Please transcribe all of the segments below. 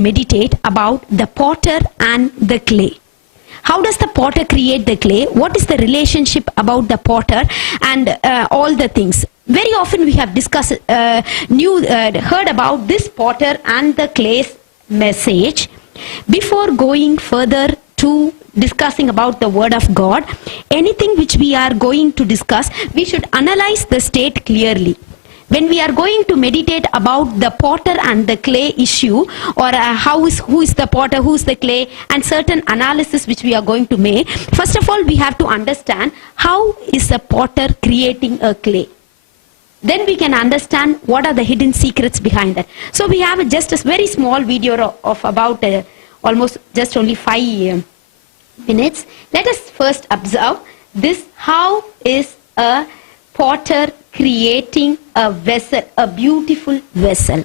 meditate about the potter and the clay. How does the potter create the clay? What is the relationship about the potter and all the things? Very often we have discussed, heard about this potter and the clay's message. Before going further to discussing about the word of God, anything which we are going to discuss, we should analyze the state clearly. When we are going to meditate about the potter and the clay issue, or who is the potter, who is the clay, and certain analysis which we are going to make, first of all we have to understand how is a potter creating a clay. Then we can understand what are the hidden secrets behind that. So we have just a very small video of about almost just only 5 minutes. Let us first observe this. How is a potter creating a vessel, a beautiful vessel?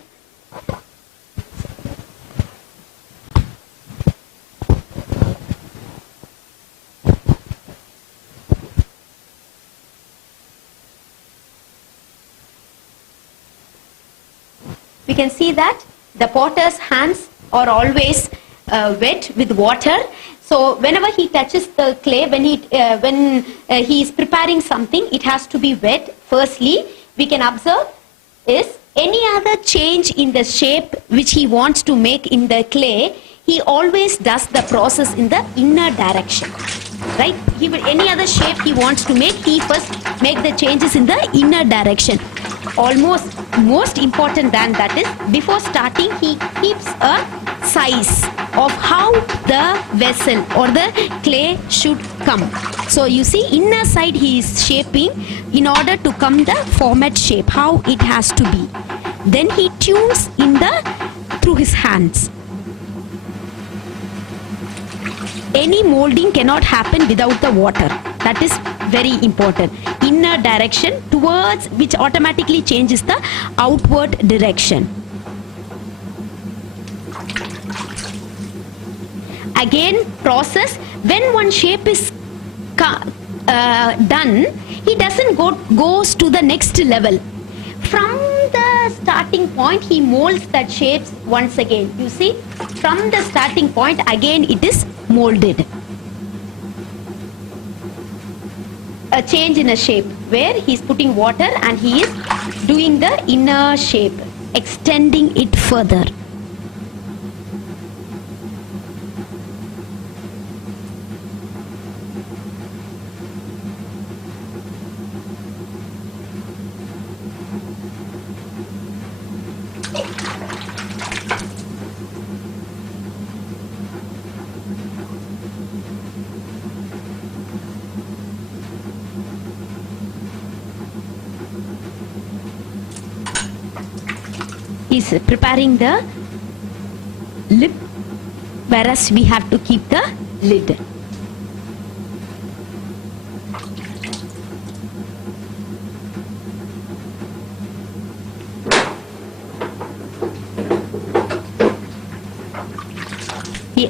We can see that the potter's hands are always wet with water. So whenever he touches the clay, when he is preparing something, it has to be wet. Firstly, we can observe is any other change in the shape which he wants to make in the clay, he always does the process in the inner direction. Right? Any other shape he wants to make, he first make the changes in the inner direction. Almost most important than that is, before starting he keeps a size of how the vessel or the clay should come. So you see, inner side he is shaping in order to come the format shape, how it has to be. Then he tunes through his hands. Any molding cannot happen without the water. That is very important. Inner direction towards which automatically changes the outward direction. Again, process. When one shape is done, he doesn't goes to the next level. From the starting point, he molds that shapes once again. You see, from the starting point, again it is molded. A change in a shape where he is putting water and he is doing the inner shape, extending it further. Is preparing the lip, whereas we have to keep the lid.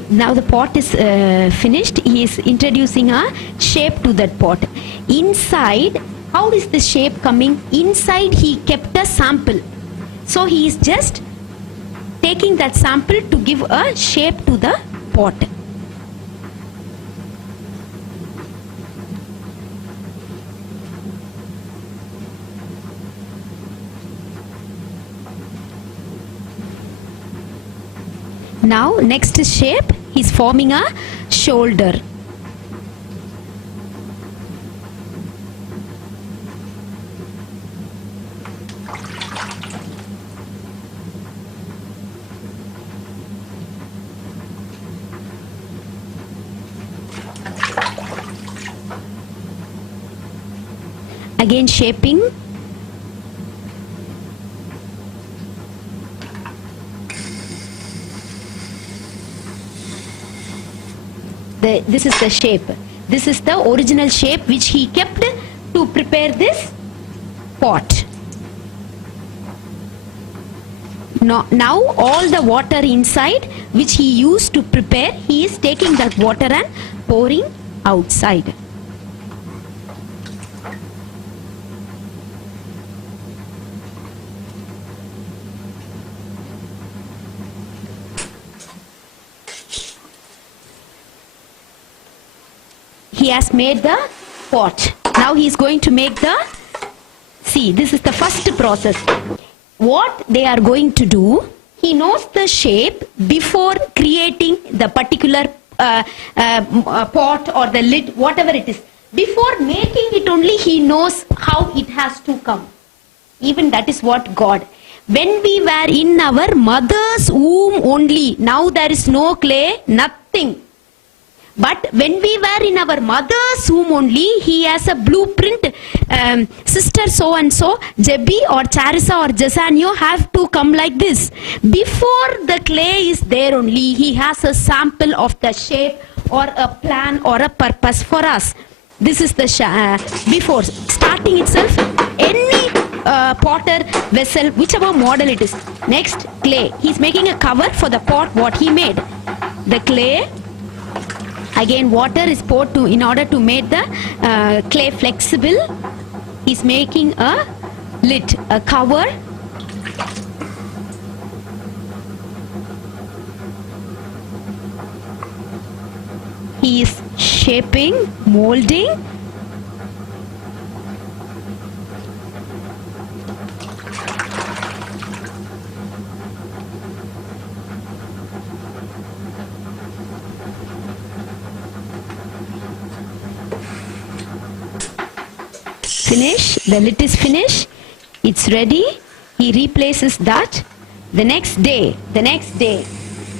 Now the pot is finished. He is introducing a shape to that pot. Inside, how is the shape coming? Inside he kept a sample. So he is just taking that sample to give a shape to the pot. Now next shape, he is forming a shoulder. Again shaping. This is the shape. This is the original shape which he kept to prepare this pot. Now all the water inside which he used to prepare, he is taking that water and pouring outside. he has made the pot. Now he is going to make the, see, this is the first process. What they are going to do, he knows the shape before creating the particular pot or the lid, whatever it is. Before making it only, he knows how it has to come. Even that is what God. When we were in our mother's womb only, now there is no clay, nothing. But when we were in our mother's womb only, he has a blueprint. Sister so and so, Jebbi or Charissa or Jasanio have to come like this. Before the clay is there only, he has a sample of the shape or a plan or a purpose for us. This is the before starting itself, any potter vessel, whichever model it is. Next, clay. He's making a cover for the pot what he made. The clay. Again, water is poured to in order to make the clay flexible. He's making a lid, a cover. He is shaping, molding. Finish, the lid is finished, it's ready. He replaces that. The next day,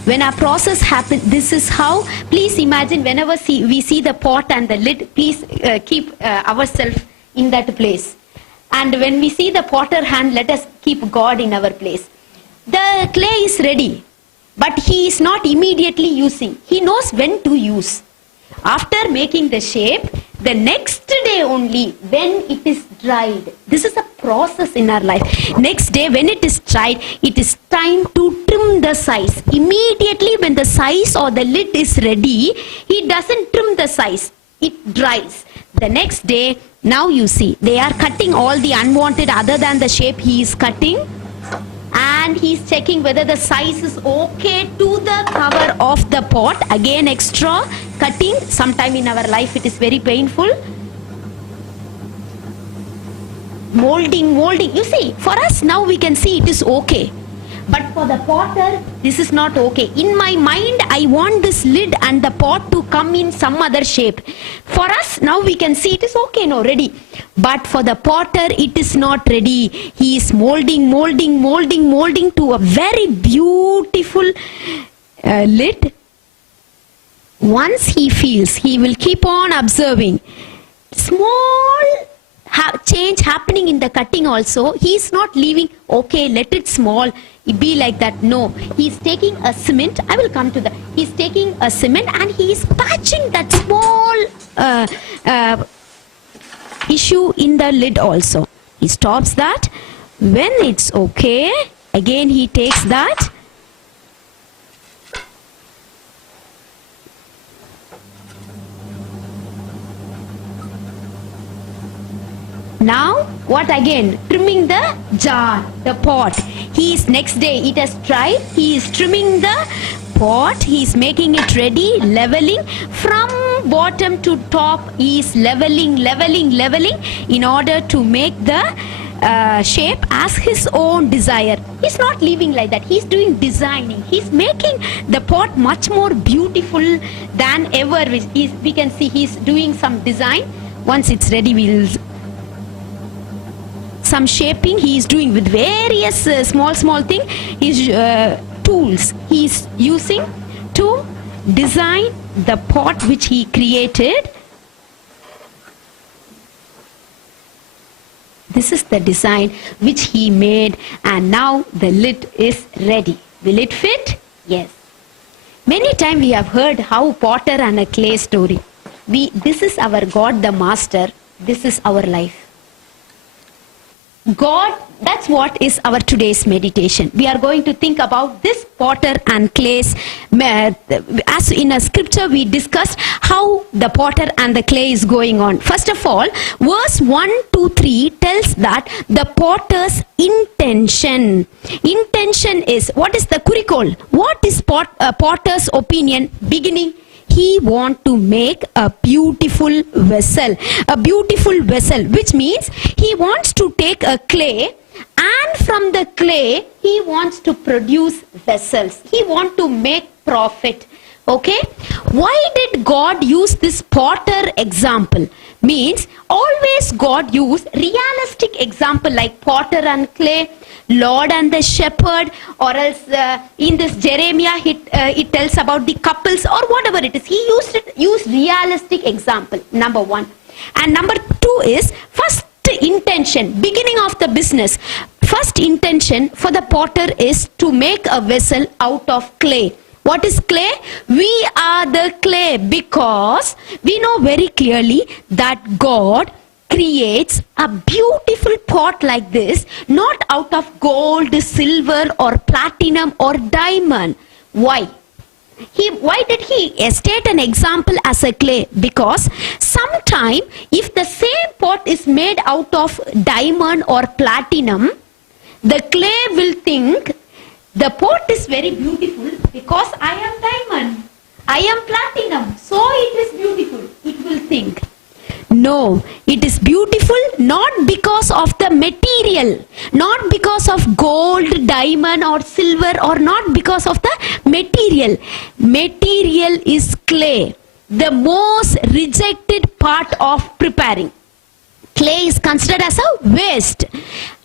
when our process happens, this is how, please imagine whenever we see the pot and the lid, please keep ourselves in that place. And when we see the potter hand, let us keep God in our place. The clay is ready, but he is not immediately using. He knows when to use. After making the shape, the next day only, when it is dried, this is a process in our life. Next day, when it is dried, it is time to trim the size. Immediately when the size or the lid is ready, he doesn't trim the size. It dries. The next day, now you see, they are cutting all the unwanted other than the shape he is cutting. And he is checking whether the size is okay to the cover of the pot. Again, extra cutting. Sometime in our life it is very painful. Molding. You see, for us now we can see it is okay. But for the potter, this is not okay. In my mind, I want this lid and the pot to come in some other shape. For us, now we can see it is okay, no, ready. But for the potter, it is not ready. He is molding to a very beautiful lid. Once he feels, he will keep on observing. Small change happening in the cutting also. He is not leaving, okay, let it small. It be like that. No, he is taking a cement. I will come to that. He is taking a cement and he is patching that small issue in the lid also. He stops that. When it's okay, again he takes that. Now, what again? Trimming the jar, the pot. He is next day, it has dried. He is trimming the pot. He is making it ready, leveling. From bottom to top, he is leveling in order to make the shape as his own desire. He's not leaving like that. He's doing designing. He's making the pot much more beautiful than ever. We can see he's doing some design. Once it's ready, we'll some shaping he is doing with various small thing. His tools he is using to design the pot which he created. This is the design which he made, and now the lid is ready. Will it fit? Yes. Many times we have heard how potter and a clay story. This is our God the Master. This is our life. God, that's what is our today's meditation. We are going to think about this potter and clays. As in a scripture we discussed how the potter and the clay is going on. First of all, verse 1 to 3 tells that the potter's intention. Intention is, what is the curricle? What is potter's opinion? Beginning, he want to make a beautiful vessel. A beautiful vessel, which means he wants to take a clay, and from the clay he wants to produce vessels. He want to make profit. Okay, why did God use this potter example? Means always God use realistic example like potter and clay, Lord and the shepherd, or else in this Jeremiah it tells about the couples or whatever it is. He used realistic example, number one. And number two is first intention, beginning of the business. First intention for the potter is to make a vessel out of clay. What is clay? We are the clay, because we know very clearly that God creates a beautiful pot like this, not out of gold, silver or platinum or diamond. Why? Why did he state an example as a clay? Because sometime if the same pot is made out of diamond or platinum, the clay will think the pot is very beautiful because I am diamond, I am platinum, so it is beautiful. It will think. No, it is beautiful not because of the material, not because of gold, diamond or silver, or not because of the material. Material is clay, the most rejected part of preparing. Clay is considered as a waste.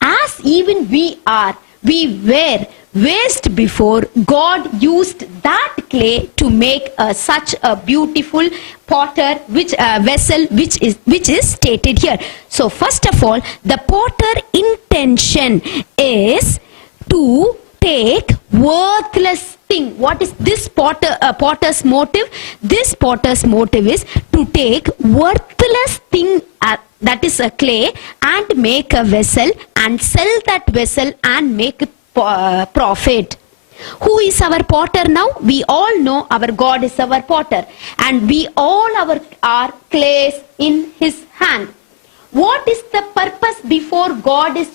As even we are, we were waste before God used that clay to make such a beautiful potter vessel which is stated here. So first of all, the potter intention is to take worthless thing. What is this potter's motive? This potter's motive is to take worthless thing, that is a clay, and make a vessel and sell that vessel and make profit. Who is our potter now? We all know our God is our potter, and we all are clays in his hand. What is the purpose before God is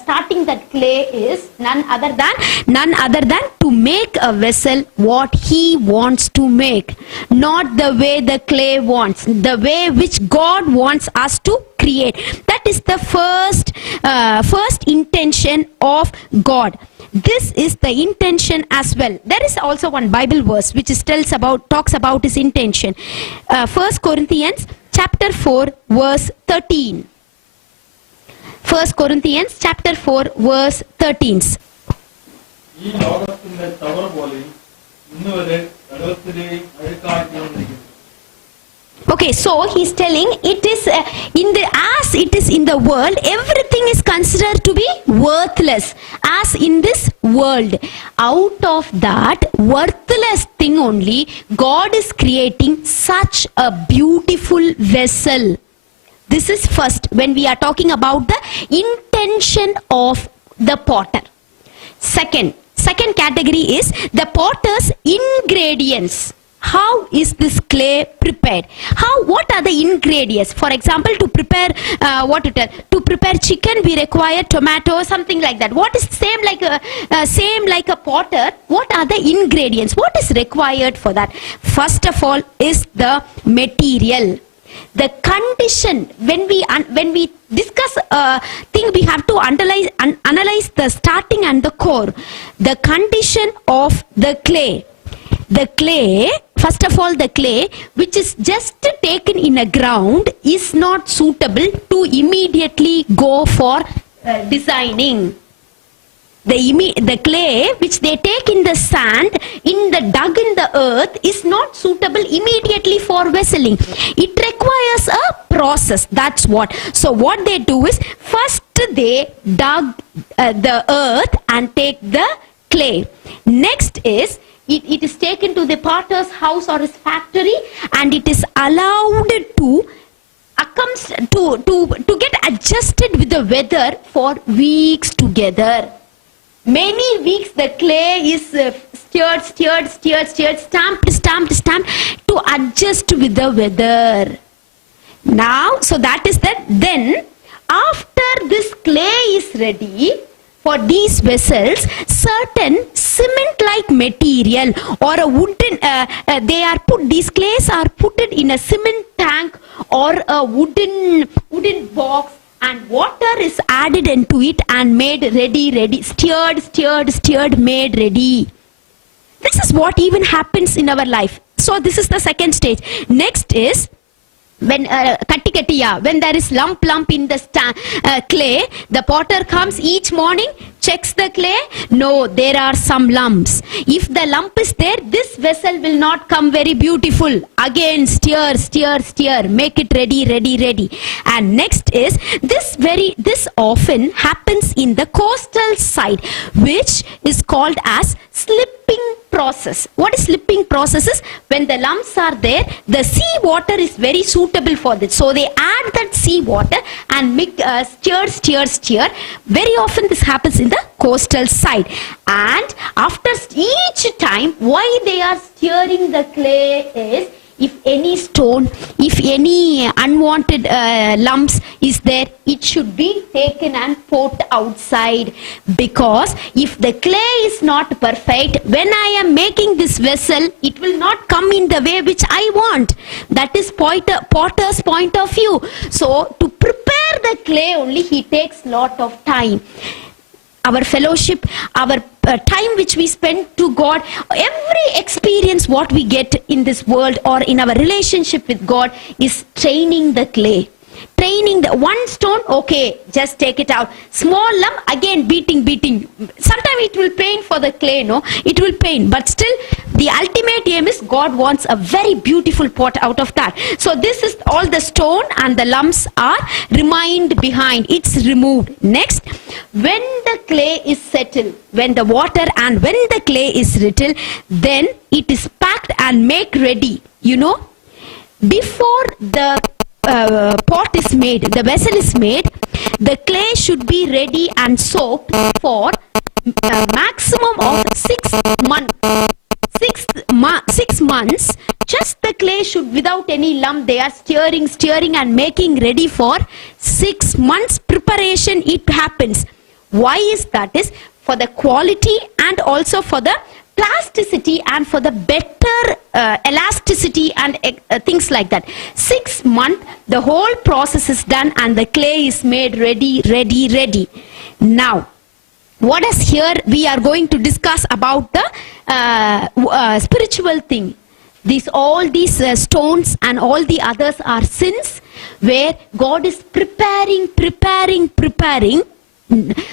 starting that clay is none other than to make a vessel what he wants to make, not the way the clay wants, the way which God wants us to create. That is the first intention of God. This is the intention as well. There is also one Bible verse which talks about his intention. 1 Corinthians chapter 4 verse 13. 1 Corinthians chapter 4 verse 13. ഈ ലോകത്തിന്റെ ചവർ പോലെയും ഇന്നുവരെ ജഗത്തിലെയും അഴുക്കാക്കിക്കൊണ്ടിരിക്കുന്നു. Okay, so he's telling it is as it is in the world, everything is considered to be worthless as in this world. Out of that worthless thing only, God is creating such a beautiful vessel. This is first when we are talking about the intention of the potter. Second category is the potter's ingredients. How is this clay prepared? What are the ingredients? For example, to prepare chicken, we require tomato, something like that. What is same like a potter? What are the ingredients? What is required for that? First of all is the material. The condition, when we discuss thing, we have to analyze the starting and the core. The condition of the clay. The clay, first of all, the clay which is just taken in a ground is not suitable to immediately go for designing. The clay which they take in the sand, dug in the earth, is not suitable immediately for vesseling. It requires a process. That's what. So what they do is, first they dug the earth and take the clay. Next is, it is taken to the potter's house or his factory, and it is allowed to get adjusted with the weather for weeks together. Many weeks the clay is stirred, stamped to adjust with the weather. Now, so that is that. Then after this clay is ready for these vessels, certain cement-like material or a wooden, these clays are put in a cement tank or a wooden box, and water is added into it and made ready, stirred, made ready. This is what even happens in our life. So this is the second stage. Next is when when there is lump in the clay, the potter comes each morning, checks the clay. No, there are some lumps. If the lump is there, this vessel will not come very beautiful. Again, stir, make it ready. And next is this often happens in the coastal side, which is called as slipping process. What is slipping process is when the lumps are there, the sea water is very suitable for this. So they add that sea water and make stir. Very often this happens in the coastal side. And after each time, why they are stirring the clay is, if any stone, if any unwanted lumps is there, it should be taken and put outside. Because if the clay is not perfect, when I am making this vessel, it will not come in the way which I want. That is potter's point of view. So to prepare the clay only, he takes lot of time. Our fellowship, our time which we spend to God, every experience what we get in this world or in our relationship with God is training the clay. Training the one stone, okay, just take it out. Small lump, again beating. Sometimes it will pain for the clay, no? It will pain, but still the ultimate aim is God wants a very beautiful pot out of that. So this is all the stone and the lumps are remained behind. It's removed. Next, when the clay is settled, when the water and when the clay is settled, then it is packed and make ready. You know, before the pot is made, the vessel is made, the clay should be ready and soaked for a maximum of 6 months. 6 months, just the clay should, without any lump, they are stirring and making ready for 6 months preparation. It happens. Why is that? Is for the quality and also for the plasticity and for the better elasticity and things like that. 6 months, the whole process is done and the clay is made ready. Now, what is here? We are going to discuss about the spiritual thing. All these stones and all the others are sins where God is preparing.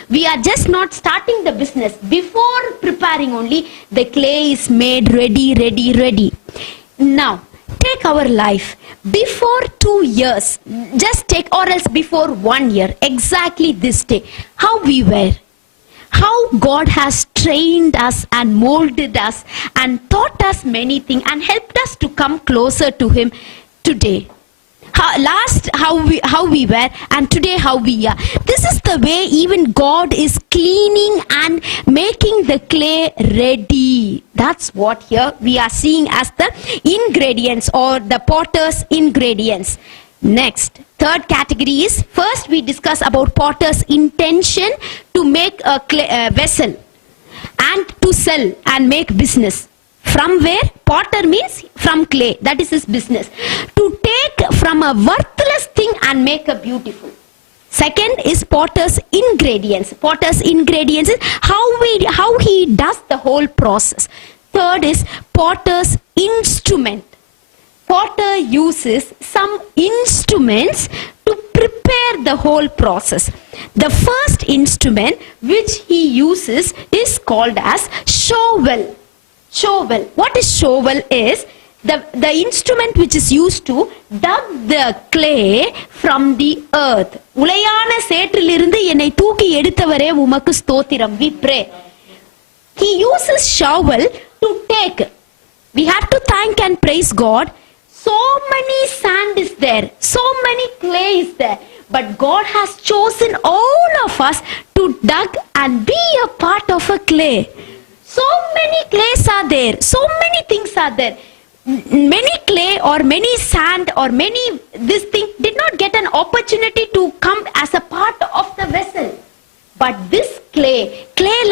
We are just not starting the business. Before preparing only, the clay is made ready. Now, take our life. Before 2 years, just take, or else before 1 year, exactly this day, how we were. How God has trained us and molded us and taught us many things and helped us to come closer to Him today. How we were and today how we are. This is the way even God is cleaning and making the clay ready. That's what here we are seeing as the ingredients or the potter's ingredients. Next, third category is, first we discuss about potter's intention to make a vessel and to sell and make business. From where? Potter means from clay. That is his business. To take from a worthless thing and make a beautiful. Second is potter's ingredients. Potter's ingredients is how he does the whole process. Third is potter's instrument. Potter uses some instruments to prepare the whole process. The first instrument which he uses is called as shovel. Shovel. What is shovel? Is the instrument which is used to dug the clay from the earth. உளையான சேற்றிலிருந்து என்னை தூக்கி எடுத்தவரே உமக்கு ஸ்தோத்திரம். We pray. He uses shovel to take. We have to thank and praise God. So many sand is there. So many clay is there. But God has chosen all of us to dug and be a part of a clay. So many clays are there. So many things are there. Many clay or many sand or many this thing did not get an opportunity to come as a part of the vessel. But this clay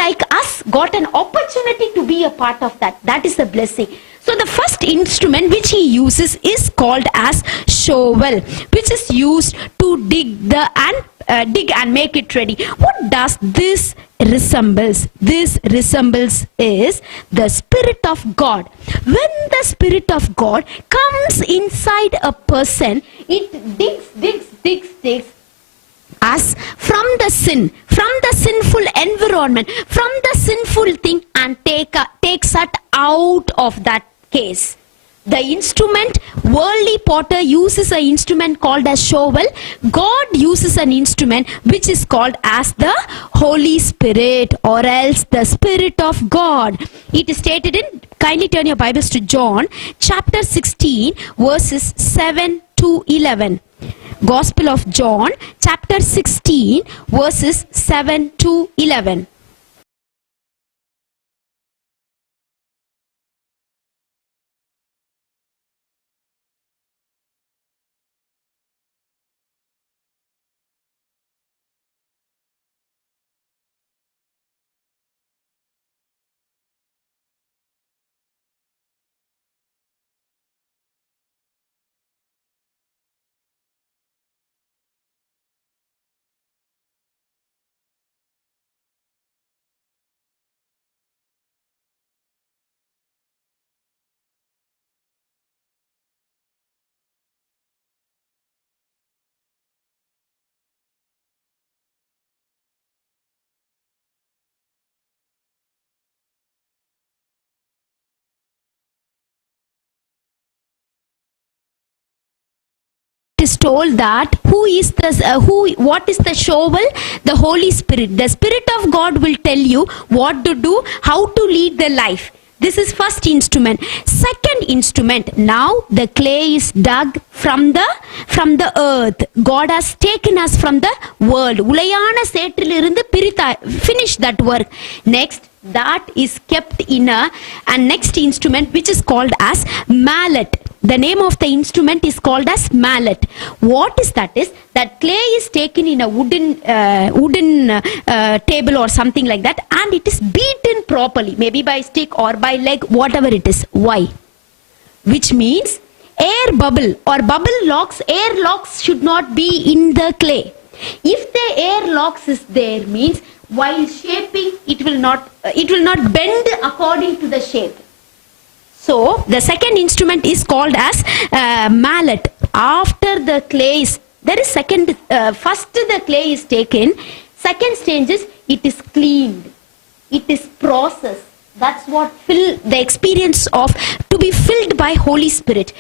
like us has got an opportunity to be a part of that. That is a blessing. So the first instrument which he uses is called as shovel, which is used to dig and make it ready. What does this resembles? This resembles is the Spirit of God. When the Spirit of God comes inside a person, it digs us from the sin, from the sinful environment, from the sinful thing, and takes us out of that case. The instrument, worldly potter uses an instrument called as shovel. God uses an instrument which is called as the Holy Spirit, or else the Spirit of God. It is stated in, kindly turn your Bibles to John chapter 16 verses 7 to 11. Gospel of John chapter 16 verses 7 to 11. It is told that what is the shovel? The Holy Spirit. The Spirit of God will tell you what to do, how to lead the life. This is first instrument. Second instrument, now the clay is dug from the earth. God has taken us from the world. உலையான சேற்றிலிருந்து finish that work. Next, that is kept in and next instrument which is called as mallet. The name of the instrument is called as mallet. What is that? Is that clay is taken in a wooden table or something like that, and it is beaten properly, maybe by stick or by leg, whatever it is. Why? Which means air bubble or bubble locks, air locks should not be in the clay. If the air locks is there, means while shaping it will not bend according to the shape. So the second instrument is called as mallet. After the clay is there is first the clay is taken. Second stage is it is cleaned. It is processed. That's what fill the experience of to be filled by Holy Spirit.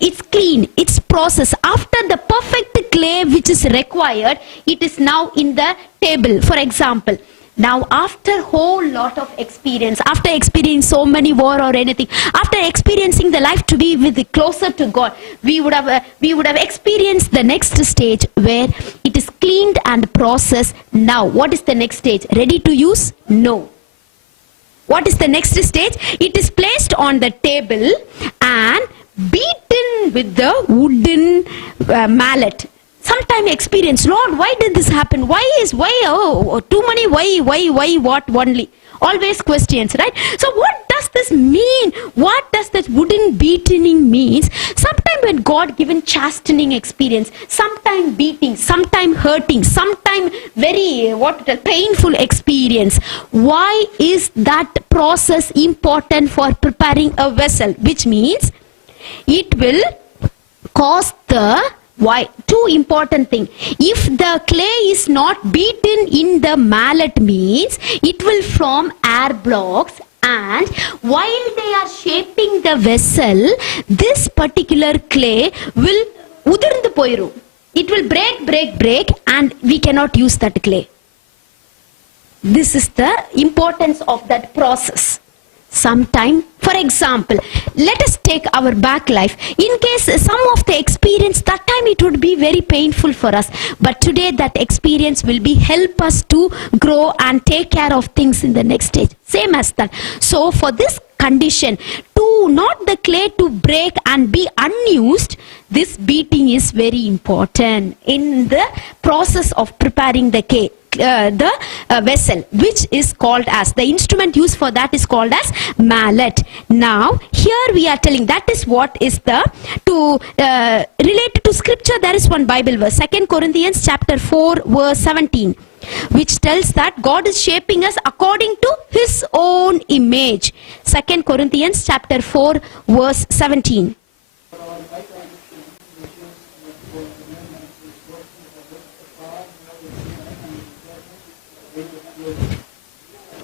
It's clean, it's processed. After the perfect clay which is required, it is now in the table. For example, now after whole lot of experience, after experiencing so many war or anything, after experiencing the life to be with closer to God, we would have experienced the next stage where it is cleaned and processed. Now what is the next stage? Ready to use? No. What is the next stage? It is placed on the table and beaten with the wooden mallet. Sometime experience, Lord, why did this happen? Why too many what only? Always questions, right? So what does this mean? What does that wooden beating means? Sometime when God given chastening experience, sometime beating, sometime hurting, sometime very painful experience. Why is that process important for preparing a vessel? Which means it will cause two important things. If the clay is not beaten in the mallet, means it will form air blocks, and while they are shaping the vessel, this particular clay will udirndu poirum. It will break, and we cannot use that clay. This is the importance of that process. Sometime, for example, let us take our back life. In case some of the experience, that time it would be very painful for us. But today that experience will be help us to grow and take care of things in the next stage. Same as that. So for this condition, to not the clay to break and be unused, this beating is very important in the process of preparing the clay. The vessel, which is called as, the instrument used for that is called as mallet. Now here we are telling, that is what is the, to related to scripture, there is one Bible verse, 2 Corinthians chapter 4 verse 17, which tells that God is shaping us according to his own image. 2 Corinthians chapter 4 verse 17.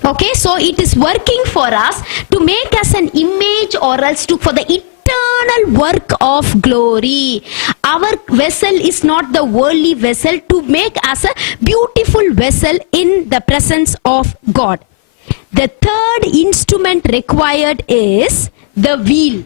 Okay, so it is working for us to make us an image, or else to, for the eternal work of glory. Our vessel is not the worldly vessel, to make us a beautiful vessel in the presence of God. The third instrument required is the wheel.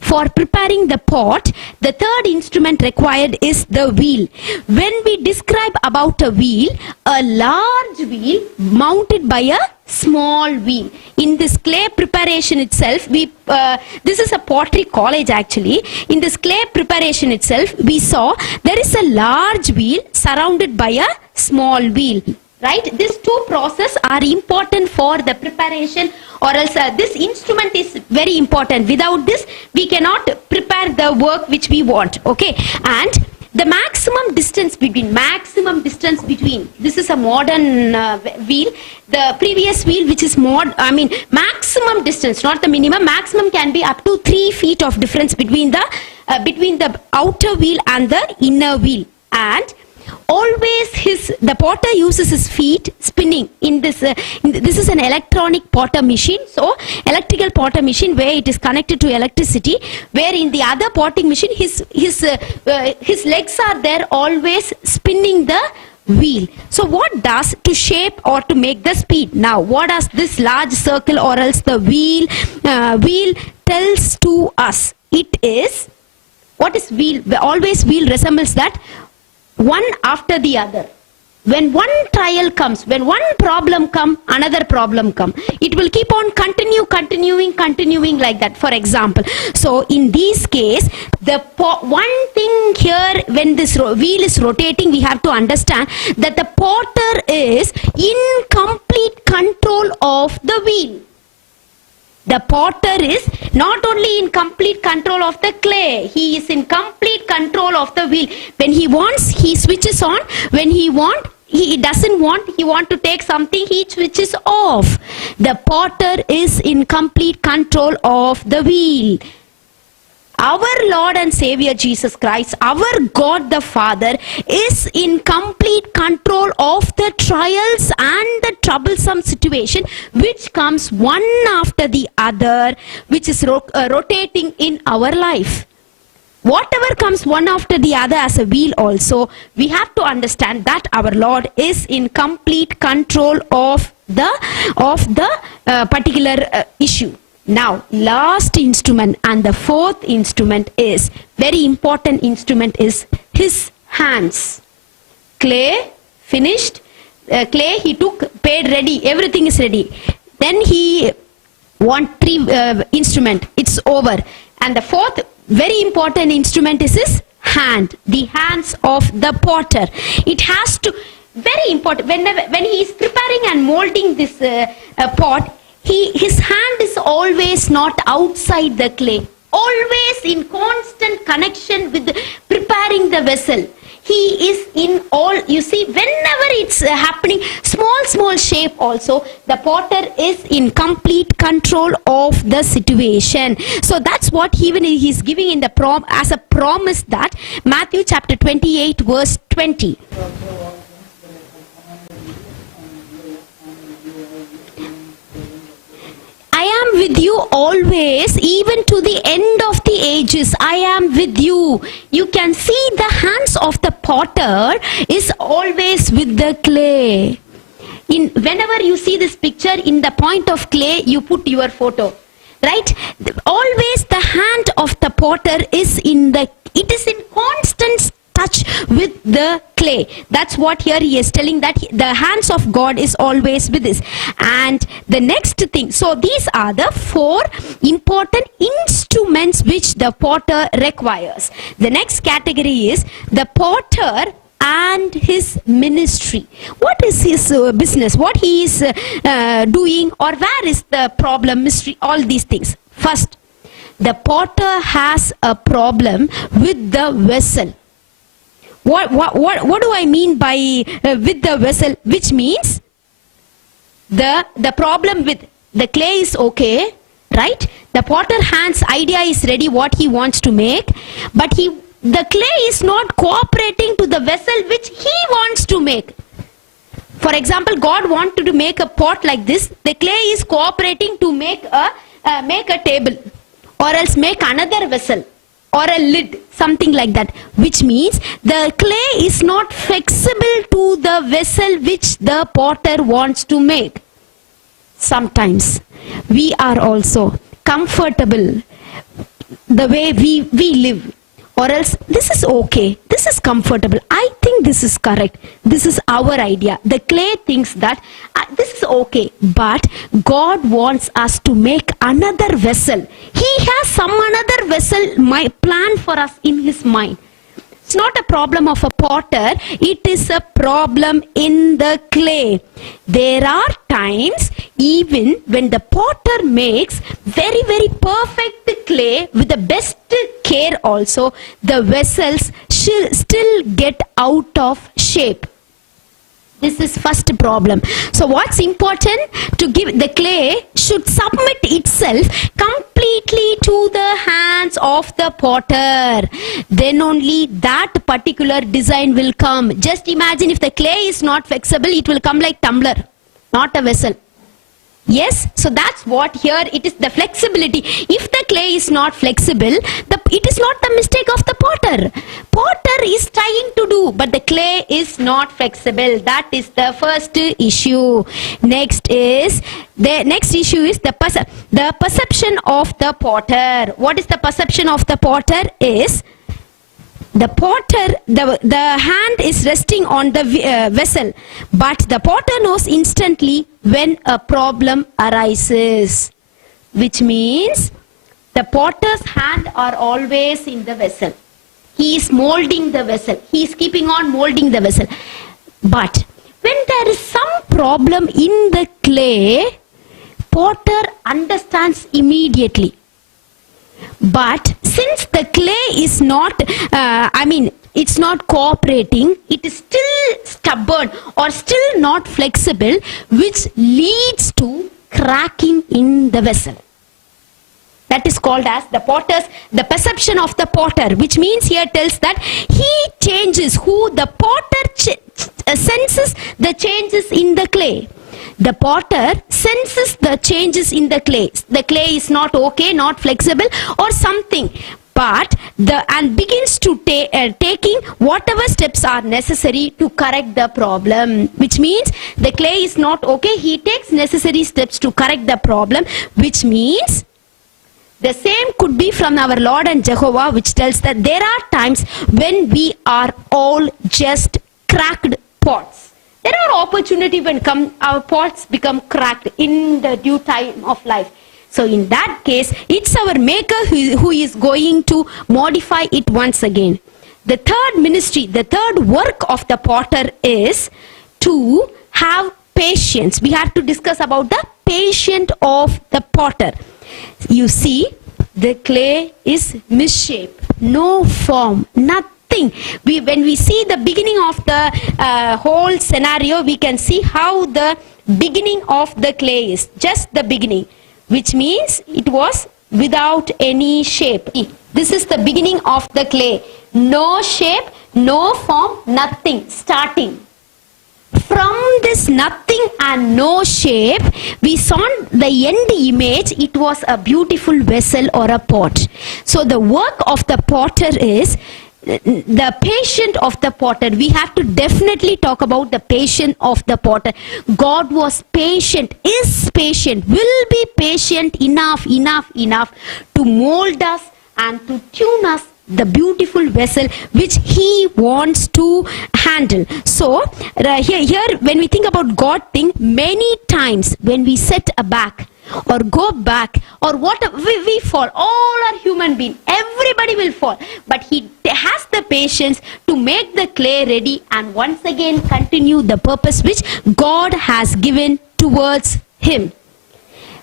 For preparing the pot, the third instrument required is the wheel. When we describe about a wheel, a large wheel mounted by a small wheel. In this clay preparation itself, this is a pottery college actually. In this clay preparation itself, we saw there is a large wheel surrounded by a small wheel. Right? These two processes are important for the preparation, or else this instrument is very important. Without this, we cannot prepare the work which we want. Okay? And the maximum distance between, this is a modern wheel. The previous wheel, which is maximum distance, not the minimum, maximum can be up to 3 feet of difference between the outer wheel and the inner wheel. And always the potter uses his feet spinning in this. This is an electronic potter machine. So electrical potter machine where it is connected to electricity. Where in the other potting machine, his legs are there always spinning the wheel. So what does to shape or to make the speed? Now what does this large circle or else the wheel tells to us? It is, what is wheel? Always wheel resembles that one after the other. When one trial comes, when one problem comes, another problem comes. It will keep on continuing like that. For example, so in this case, one thing here, when this wheel is rotating, we have to understand that the potter is in complete control of the wheel. The potter is not only in complete control of the clay, he is in complete control of the wheel. When he wants, he switches on. When he doesn't want, he wants to take something, he switches off. The potter is in complete control of the wheel. Our Lord and Savior Jesus Christ, our God the Father, is in complete control of the trials and the troublesome situation which comes one after the other, which is rotating in our life. Whatever comes one after the other as a wheel also, we have to understand that our Lord is in complete control of the particular issue. Now, last instrument and the fourth instrument is, very important instrument is his hands. Clay, finished. Clay he took, paid, ready, everything is ready. Then he want 3 instrument, it's over. And the fourth very important instrument is his hand, the hands of the potter. It has to, very important, when he is preparing and molding this pot, his hand is always not outside the clay, always in constant connection with preparing the vessel. He is in all, you see, whenever it's happening, small shape also, the potter is in complete control of the situation. So that's what he's giving in the as a promise, that Matthew chapter 28 verse 20. I am with you always, even to the end of the ages. I am with you. You can see the hands of the potter is always with the clay. Whenever you see this picture, in the point of clay, you put your photo. Right? Always the hand of the potter is it is in constant touch with the clay. That's what here he is telling, that the hands of God is always with us. And the next thing, so these are the 4 important instruments which the potter requires. The next category is the potter and his ministry. What is his business? What he is doing, or where is the problem, mystery, all these things. First, the potter has a problem with the vessel. What do I mean by with the vessel? Which means the problem with the clay is okay, right? The potter hand's idea is ready, what he wants to make, but the clay is not cooperating to the vessel which he wants to make. For example, God wanted to make a pot like this. The clay is cooperating to make a table, or else make another vessel, or a lid, something like that. Which means the clay is not flexible to the vessel which the potter wants to make. Sometimes we are also comfortable the way we live. Or else, this is okay, this is comfortable, I think this is correct, this is our idea. The clay thinks that this is okay, but God wants us to make another vessel. He has some another vessel plan for us in his mind. It's not a problem of a potter, it is a problem in the clay. There are times even when the potter makes very, very perfect clay with the best care also, the vessels still get out of shape. This is first problem. So what's important, to give the clay should submit itself completely to the hands of the potter. Then only that particular design will come. Just imagine, if the clay is not flexible, it will come like tumbler, not a vessel. Yes, so that's what here it is, the flexibility. If the clay is not flexible, it is not the mistake of the potter. Potter is trying to do, but the clay is not flexible. That is the first issue. Next issue is the perception of the potter. What is the perception of the potter? Is the potter, the hand is resting on the vessel, but the potter knows instantly when a problem arises, which means the potter's hand are always in the vessel. He is molding the vessel. He is keeping on molding the vessel. But when there is some problem in the clay, potter understands immediately. But since the clay is not, it's not cooperating, it is still stubborn or still not flexible, which leads to cracking in the vessel. That is called as the perception of the potter, which means here tells that he changes, the potter senses the changes in the clay. The potter senses the changes in the clay. The clay is not okay, not flexible or something, but and begins to taking whatever steps are necessary to correct the problem. Which means the clay is not okay. He takes necessary steps to correct the problem. Which means the same could be from our Lord and Jehovah, which tells that there are times when we are all just cracked pots. There are opportunities when our pots become cracked in the due time of life. So in that case, it's our Maker who is going to modify it once again. The third ministry, the third work of the potter is to have patience. We have to discuss about the patience of the potter. You see, the clay is misshapen, no form, nothing. When we see the beginning of the whole scenario, we can see how the beginning of the clay is, just the beginning, which means it was without any shape. This is the beginning of the clay. No shape, no form, nothing, starting. From this nothing and no shape, we saw the end image, it was a beautiful vessel or a pot. So the work of the potter is the patience of the potter. We have to definitely talk about the patience of the potter. God was patient, is patient, will be patient enough to mold us and to tune us the beautiful vessel which he wants to handle. So here when we think about God thing, many times when we set aback or go back or whatever, we fall. All are human beings, everybody will fall, but he has the patience to make the clay ready and once again continue the purpose which God has given towards him.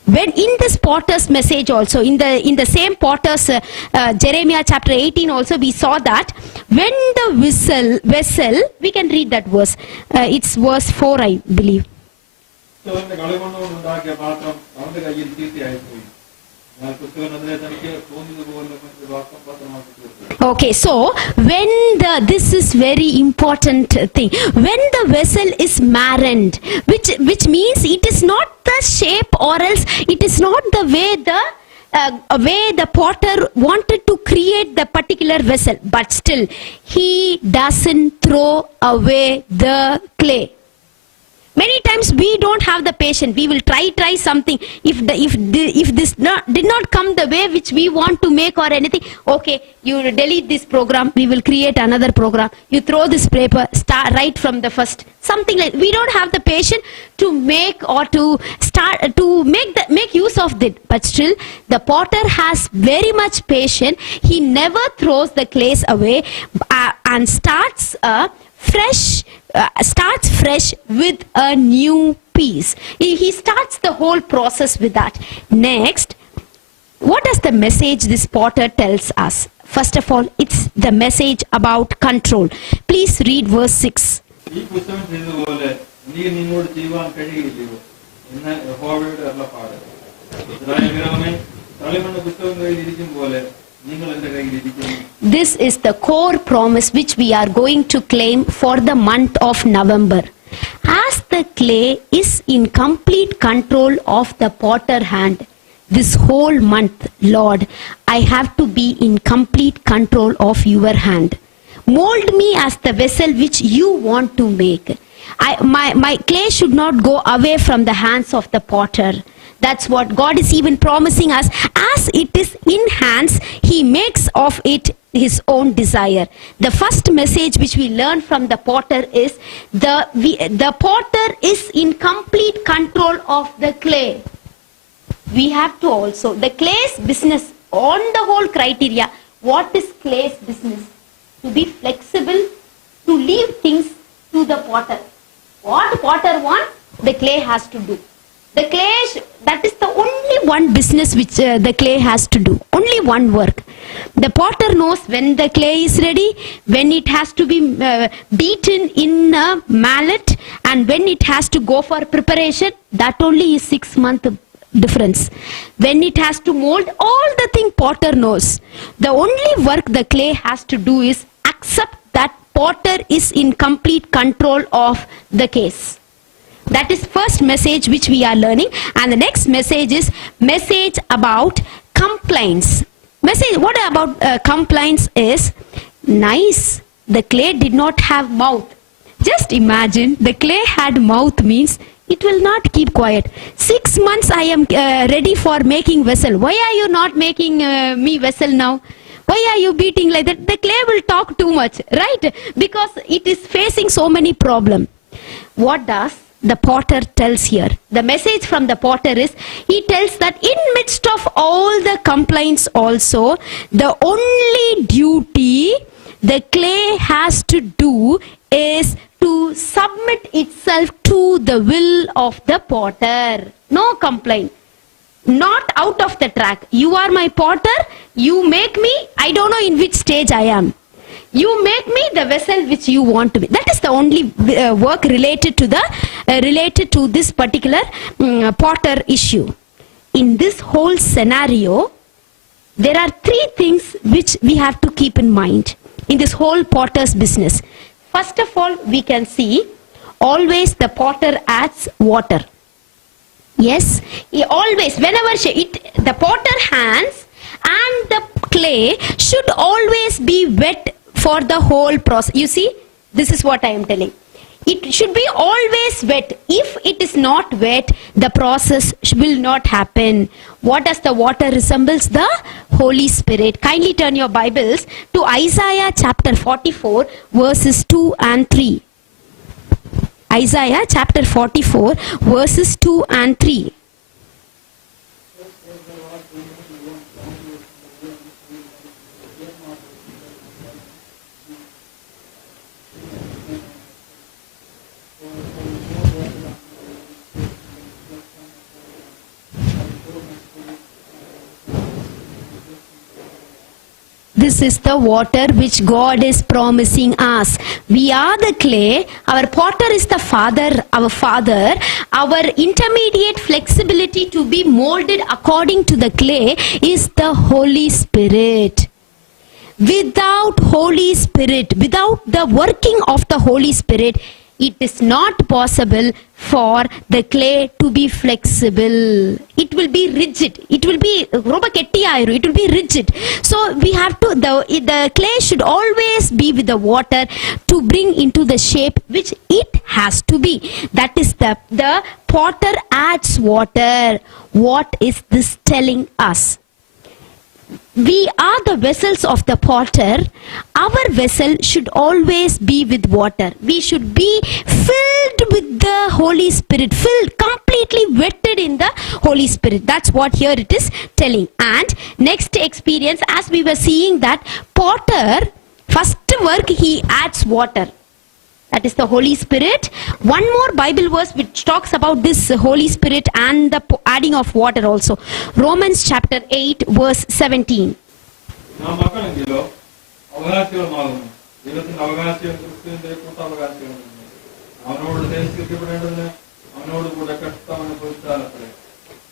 When in this potter's message also, in the same potter's Jeremiah chapter 18 also, we saw that when the vessel, we can read that verse, it's verse 4 I believe. പുസ്തകത്തിന്റെ കളിമണ്ണുകൊണ്ട് ഉണ്ടാക്കിയ പാത്രം അവന്റെ കയ്യിൽ ചീത്തയായിപ്പോയി. എന്നാൽ പുസ്തകൻ അതിനെ തനിക്ക് തോന്നിയതുപോലെ മറ്റൊരു പാത്രമാക്കി തീർത്തു. Okay, so when this is very important thing. When the vessel is marred, which means it is not the shape or else it is not the way the potter wanted to create the particular vessel, but still he doesn't throw away the clay. Many times we don't have the patience. We will try something. If this did not come the way which we want to make or anything, okay, you delete this program. We will create another program. You throw this paper. Start right from the first. Something like we don't have the patience to make or to start to make use of it. But still, the potter has very much patience. He never throws the clays away and starts fresh with a new piece. He starts the whole process with that. Next, what does the message this potter tells us? First of all, it's the message about control. Please read verse 6. ഈ പുസ്തകം ചെയ്തതുപോലെ നീ നിന്നോട് ചെയ്യുവാൻ കഴിയില്ലയോ എന്ന് യഹോവയുടെ അരുളപ്പാട്. Israel കളിമണ്ണ് പുസ്തകം കയ്യിൽ ഇരിക്കും പോലെ നിങ്ങൾ എന്റെ കയ്യിൽ ഇരിക്കുന്നു. This is the core promise which we are going to claim for the month of November. As the clay is in complete control of the potter hand, this whole month, Lord, I have to be in complete control of your hand. Mold me as the vessel which you want to make. My clay should not go away from the hands of the potter. That's what God is even promising us. As it is in hands, he makes of it his own desire. The first message which we learn from the potter is the potter is in complete control of the clay. We have to also, the clay's business on the whole criteria, what is clay's business? To be flexible, to leave things to the potter. What potter wants, the clay has to do. The clay, that is the only one business which the clay has to do. Only one work. The potter knows when the clay is ready, when it has to be beaten in a mallet, and when it has to go for preparation. That only is 6 month difference. When it has to mold, all the thing potter knows. The only work the clay has to do is accept that potter is in complete control of the case. That is first message which we are learning. And the next message is message about complaints. Message, what about complaints is, nice, the clay did not have mouth. Just imagine, the clay had mouth means it will not keep quiet. 6 months I am ready for making vessel. Why are you not making me vessel now? Why are you beating like that? The clay will talk too much, right? Because it is facing so many problems. What does the potter tells here? The message from the potter is, he tells that in midst of all the complaints also, the only duty the clay has to do is to submit itself to the will of the potter. No complaint. Not out of the track. You are my potter, you make me, I don't know in which stage I am. You make me the vessel which you want to be. That is the only work related to this particular potter issue. In this whole scenario, there are 3 things which we have to keep in mind in this whole potter's business. First of all, we can see always the potter adds water. Yes, he always, whenever the potter hands and the clay should always be wet for the whole process. You see, this is what I am telling. It should be always wet. If it is not wet, the process will not happen. What does the water resembles? The Holy Spirit. Kindly turn your Bibles to Isaiah chapter 44 verses 2 and 3. Isaiah chapter 44 verses 2 and 3. This is the water which God is promising us. We are the clay. Our potter is the Father, our Father. Our intermediate flexibility to be molded according to the clay is the Holy Spirit. Without Holy Spirit, without the working of the Holy Spirit, it is not possible for the clay to be flexible. It will be rigid. It will be it will be rigid. So we have to, the clay should always be with the water to bring into the shape which it has to be. That is the potter adds water. What is this telling us? We are the vessels of the potter. Our vessel should always be with water. We should be filled with the Holy Spirit, filled, completely wetted in the Holy Spirit. That's what here it is telling. And next experience, as we were seeing that potter, first work, he adds water. That is the Holy Spirit. One more Bible verse which talks about this Holy Spirit and the adding of water also. Romans chapter 8 verse 17.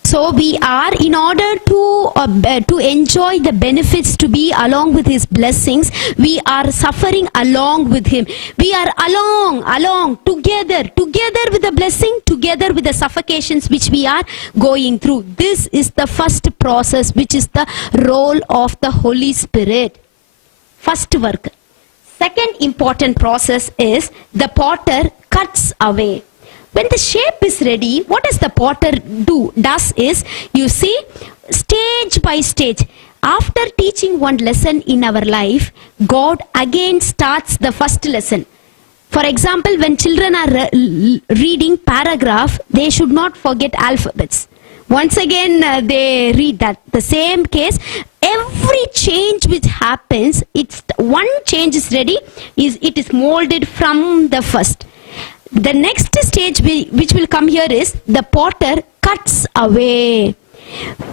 So we are, in order to enjoy the benefits, to be along with his blessings, we are suffering along with him. We are along, together with the blessing, together with the suffocations which we are going through. This is the first process, which is the role of the Holy Spirit. First work. Second important process is the potter cuts away. When the shape is ready, what does the potter does is, you see, stage by stage. After teaching one lesson in our life, God again starts the first lesson. For example, when children are reading paragraph, they should not forget alphabets. Once again, they read that. The same case, every change which happens, it's one change is ready, it is molded from the first. The next stage which will come here is the potter cuts away,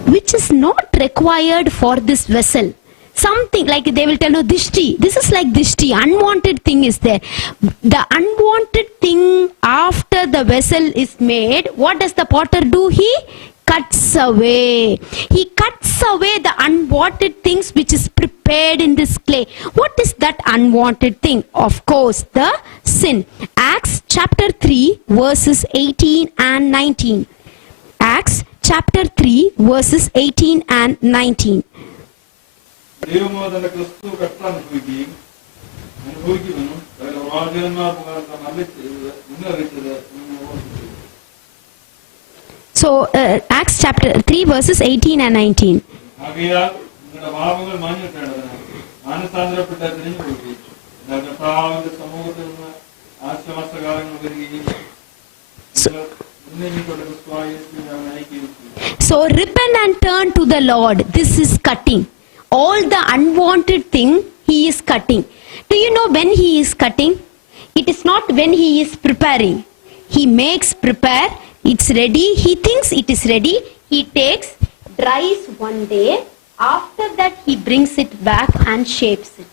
which is not required for this vessel. Something like they will tell you, dishti, this is like dishti, unwanted thing is there. The unwanted thing after the vessel is made, what does the potter do? He cuts away. He cuts away the unwanted things which is prepared in this clay. What is that unwanted thing? Of course, the sin. Acts chapter 3 verses 18 and 19. Acts chapter 3 verses 18 and 19. So, Acts chapter 3 verses 18 and 19. So repent and turn to the Lord. This is cutting. All the unwanted thing he is cutting. Do you know when he is cutting? It is not when he is preparing. He makes prepare. It's ready. He thinks it is ready. He takes, dries one day. After that, he brings it back and shapes it.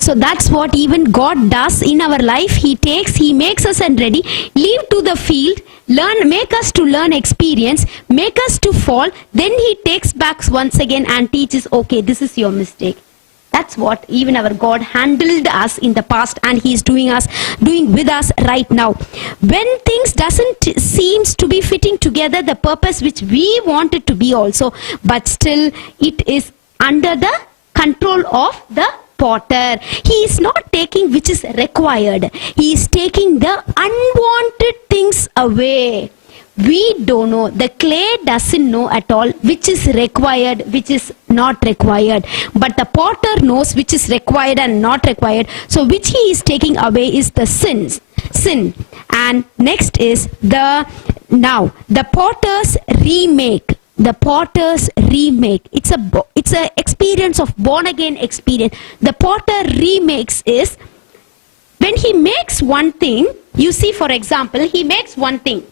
So that's what even God does in our life. He takes, he makes us and ready, leave to the field, learn, make us to learn experience, make us to fall. Then he takes back once again and teaches, okay, this is your mistake. That's what even our God handled us in the past, and he is doing with us right now. When things doesn't seems to be fitting together, the purpose which we want it to be also, but still it is under the control of the potter. He is not taking which is required. He is taking the unwanted things away. We don't know. The clay doesn't know at all which is required, which is not required. But the potter knows which is required and not required. So which he is taking away is the sin. And next is the potter's remake. The potter's remake. It's a experience of born again experience. The potter remakes is when he makes one thing. You see, for example, he makes one thing.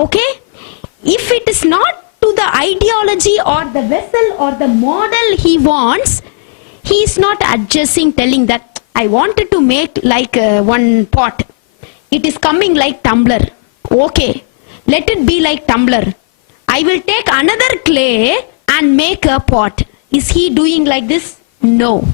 Okay, if it is not to the ideology or the vessel or the model he wants, he is not adjusting, telling that I wanted to make like one pot. It is coming like tumbler. Okay, let it be like tumbler. I will take another clay and make a pot. Is he doing like this? No.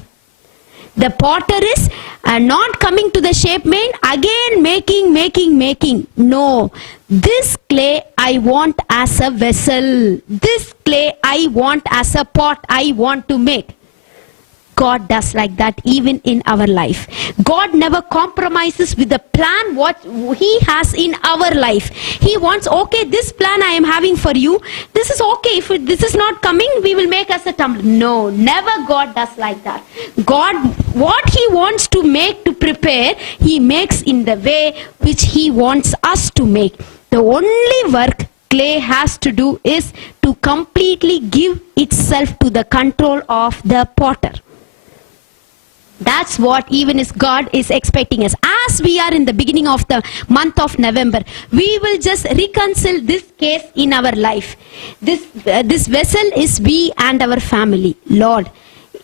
The potter is not coming to the shape main, again making. No. This clay I want as a vessel. This clay I want as a pot I want to make. God does like that even in our life. God never compromises with the plan what he has in our life. He wants, okay, this plan I am having for you, this is okay. If this is not coming, we will make us a tumbler. No, never God does like that. God, what he wants to make, to prepare, he makes in the way which he wants us to make. The only work clay has to do is to completely give itself to the control of the potter. That's what even is God is expecting us. As we are in the beginning of the month of November, we will just reconcile this case in our life. This vessel is we and our family. Lord,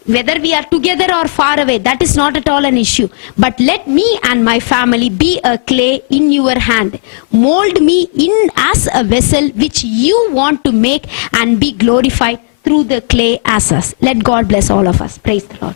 whether we are together or far away, that is not at all an issue. But let me and my family be a clay in your hand. Mold me in as a vessel which you want to make and be glorified through the clay as us. Let God bless all of us. Praise the Lord.